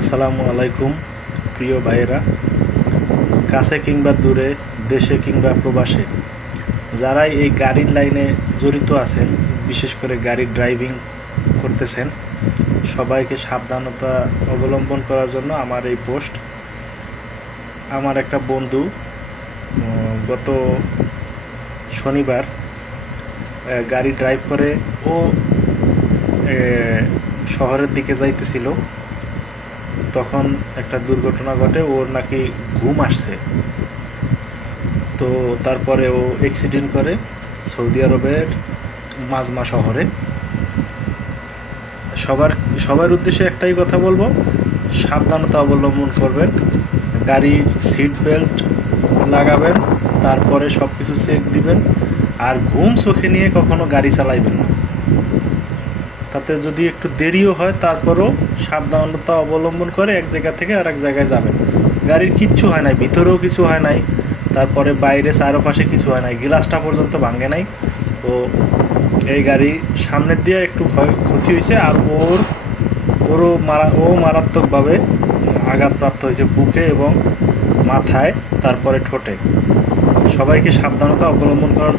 আসসালামু আলাইকুম প্রিয় ভাইয়েরা, কাছে কিংবা দূরে, দেশে কিংবা প্রবাসে যারাই এই গাড়ির লাইনে জড়িত আছেন, বিশেষ করে গাড়ি ড্রাইভিং করতেছেন, সবাইকে সাবধানতা অবলম্বন করার জন্য আমার এই পোস্ট। আমার একটা বন্ধু গত শনিবার গাড়ি ড্রাইভ করে ও শহরের দিকে যাইতেছিল, তখন একটা দুর্ঘটনা ঘটে। ওর নাকি ঘুম আসছে, তো তারপরে ও অ্যাক্সিডেন্ট করে সৌদি আরবের মাজমা শহরে। সবার উদ্দেশ্যে একটাই কথা বলবো, সাবধানতা অবলম্বন করবেন, গাড়ির সিট বেল্ট লাগাবেন, তারপরে সব কিছু চেক দিবেন, আর ঘুম চোখে নিয়ে কখনো গাড়ি চালাইবেন না। তাতে যদি একটু দেরিও হয় তারপরও সাবধানতা অবলম্বন করে এক জায়গা থেকে আর এক জায়গায় যাবেন। গাড়ির কিচ্ছু হয় নাই, ভিতরেও কিছু হয় নাই, তারপরে বাইরে চারপাশে কিছু হয় নাই, গ্লাসটা পর্যন্ত ভাঙে নাই। তো এই গাড়ি সামনের দিয়ে একটু ক্ষতি হয়েছে, আর ও মারাত্মকভাবে আঘাতপ্রাপ্ত হয়েছে বুকে এবং মাথায়, তারপরে ঠোঁটে। সবাইকে সাবধানতা অবলম্বন করার জন্য